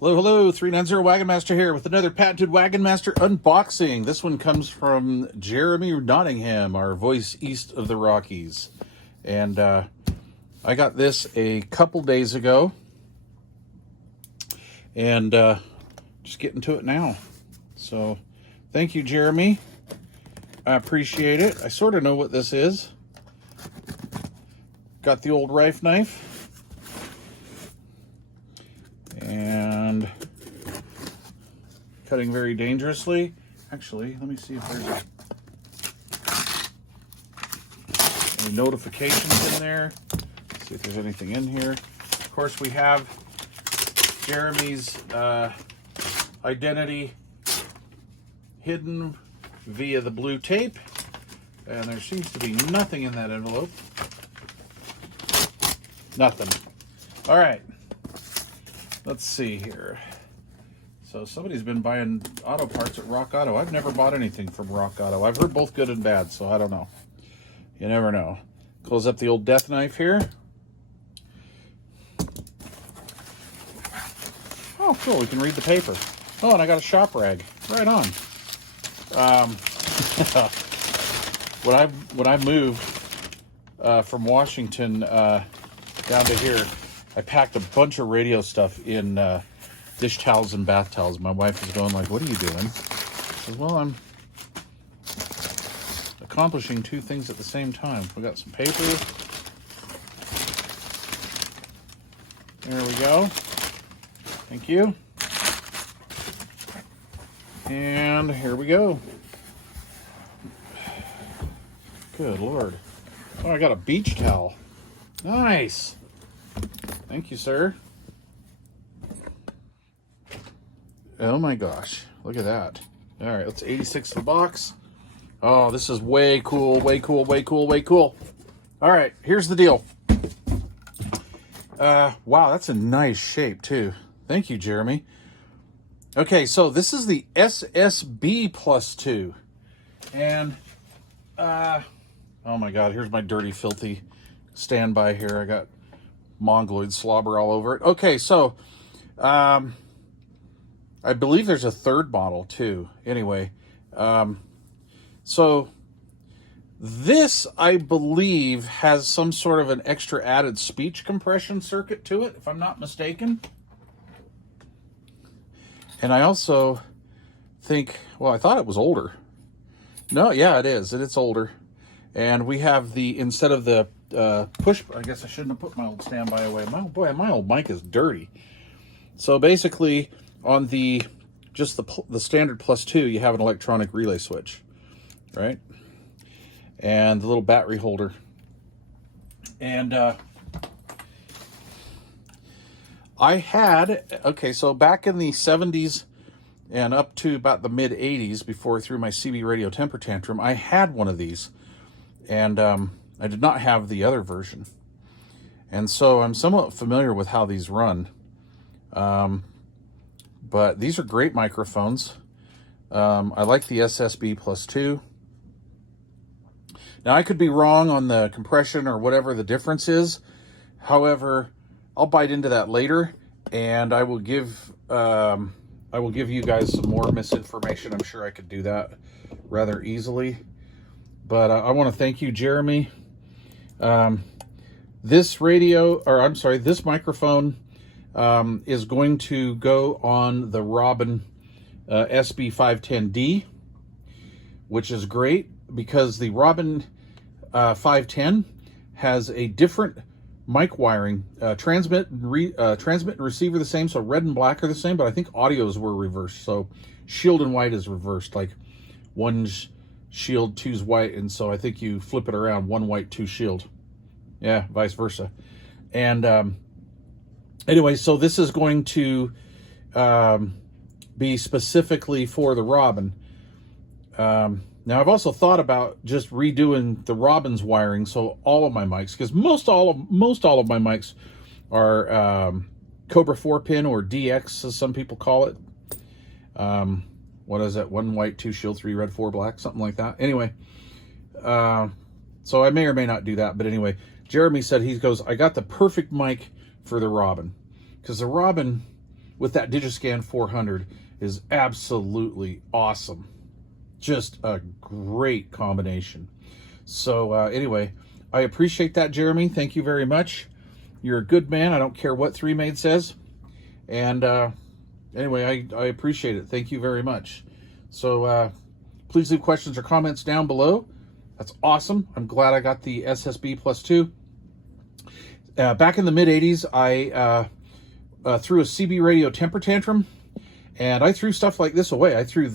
Hello, hello, 390 Wagon Master here with another patented Wagon Master unboxing. This one comes from Jeremy Nottingham, our voice east of the Rockies. And I got this a couple days ago. And just getting to it now. So, thank you, Jeremy. I appreciate it. I sort of know what this is. Got the old rife knife. And cutting very dangerously. Actually, let me see if there's any notifications in there. Let's see if there's anything in here. Of course, we have Jeremy's identity hidden via the blue tape. And there seems to be nothing in that envelope. Nothing. All right. Let's see here. So somebody's been buying auto parts at Rock Auto. I've never bought anything from Rock Auto. I've heard both good and bad, so I don't know. You never know. Close up the old death knife here. Oh, cool. We can read the paper. Oh, and I got a shop rag. Right on. When I moved from Washington down to here, I packed a bunch of radio stuff in dish towels and bath towels. My wife was going like, "What are you doing?" I said, "Well, I'm accomplishing two things at the same time." We got some paper. There we go. Thank you. And here we go. Good Lord. Oh, I got a beach towel. Nice. Thank you, sir. Oh my gosh, look at that. All right, let's 86 the box. Oh, this is way cool, way cool, way cool, way cool. All right, here's the deal. Wow, that's a nice shape too. Thank you, Jeremy. Okay, so this is the SSB Plus 2. And, oh my God, here's my dirty, filthy standby here. I got mongoloid slobber all over it. Okay, so I believe there's a third model too. Anyway, so this, I believe, has some sort of an extra added speech compression circuit to it, if I'm not mistaken. And I also think, well, I thought it was older. No, yeah, it is. It's older. And we have the, instead of the push, I guess I shouldn't have put my old standby away. My old mic is dirty. So basically, on the just the standard Plus 2, you have an electronic relay switch, right? And the little battery holder. And I had, okay, so back in the 70s and up to about the mid 80s, before I threw my CB radio temper tantrum, I had one of these. And I did not have the other version. And so I'm somewhat familiar with how these run. But these are great microphones. I like the SSB Plus 2. Now, I could be wrong on the compression or whatever the difference is. However, I'll bite into that later, and I will give you guys some more misinformation. I'm sure I could do that rather easily. But I want to thank you, Jeremy. This microphone is going to go on the Robin SB510D, which is great because the Robin 510 has a different mic wiring. Transmit and receiver the same, so red and black are the same, but I think audios were reversed. So shield and white is reversed, like one's shield, two's white, and so I think you flip it around, one white, two shield. Yeah, vice versa. And anyway, so this is going to be specifically for the Robin. Now, I've also thought about just redoing the Robin's wiring, so all of my mics, because most all of my mics are Cobra 4-pin or DX, as some people call it. What is that? One white, two shield, three red, four black, something like that. Anyway, so I may or may not do that, but anyway, Jeremy said, he goes, I got the perfect mic for the Robin, because the Robin with that Digiscan 400 is absolutely awesome. Just a great combination. So anyway, I appreciate that, Jeremy. Thank you very much. You're a good man. I don't care what 3Made says. And anyway, I appreciate it. Thank you very much. So please leave questions or comments down below. That's awesome. I'm glad I got the SSB Plus 2. Back in the mid-'80s, I threw a CB radio temper tantrum, and I threw stuff like this away. I threw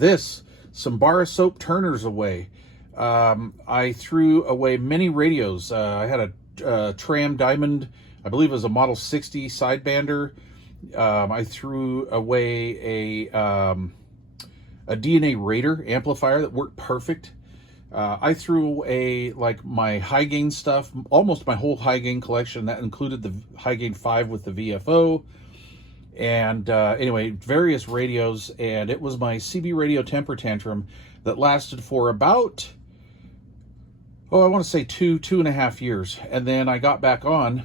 some bar of soap Turners away. I threw away many radios. I had a Tram Diamond, I believe it was a Model 60 sidebander. I threw away a DNA Raider amplifier that worked perfect. I threw away like my high gain stuff, almost my whole high gain collection. That included the high gain 5 with the VFO. And anyway, various radios. And it was my CB radio temper tantrum that lasted for about, I want to say two and a half years. And then I got back on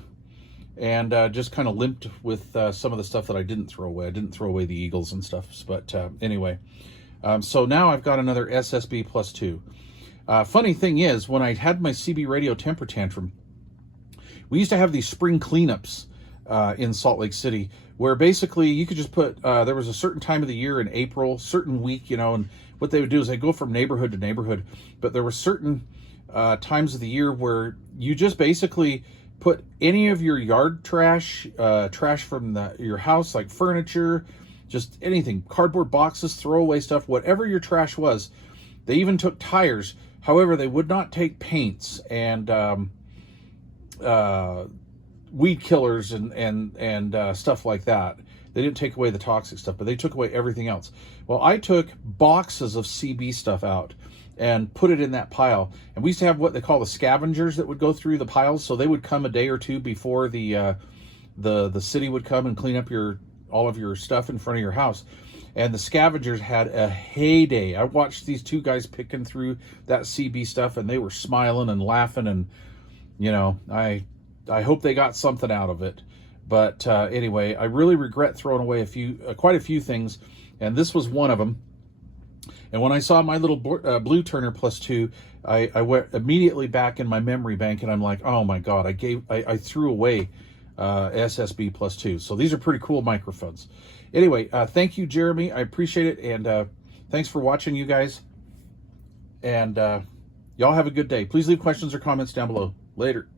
and just kind of limped with some of the stuff that I didn't throw away. I didn't throw away the Eagles and stuff. But anyway, so now I've got another SSB Plus 2. Funny thing is, when I had my CB radio temper tantrum, we used to have these spring cleanups in Salt Lake City, where basically you could just put, there was a certain time of the year in April, certain week, and what they would do is they'd go from neighborhood to neighborhood, but there were certain times of the year where you just basically put any of your yard trash, trash from your house, like furniture, just anything, cardboard boxes, throwaway stuff, whatever your trash was. They even took tires. However, they would not take paints and weed killers and stuff like that. They didn't take away the toxic stuff, but they took away everything else. Well, I took boxes of CB stuff out and put it in that pile. And we used to have what they call the scavengers that would go through the piles. So they would come a day or two before the city would come and clean up all of your stuff in front of your house. And the scavengers had a heyday. I watched these two guys picking through that CB stuff, and they were smiling and laughing. And, I hope they got something out of it. But anyway, I really regret throwing away quite a few things. And this was one of them. And when I saw my little Blue Turner Plus 2, I went immediately back in my memory bank, and I'm like, oh my God, I threw away SSB Plus 2. So these are pretty cool microphones. Anyway, thank you, Jeremy. I appreciate it. And thanks for watching, you guys. And y'all have a good day. Please leave questions or comments down below. Later.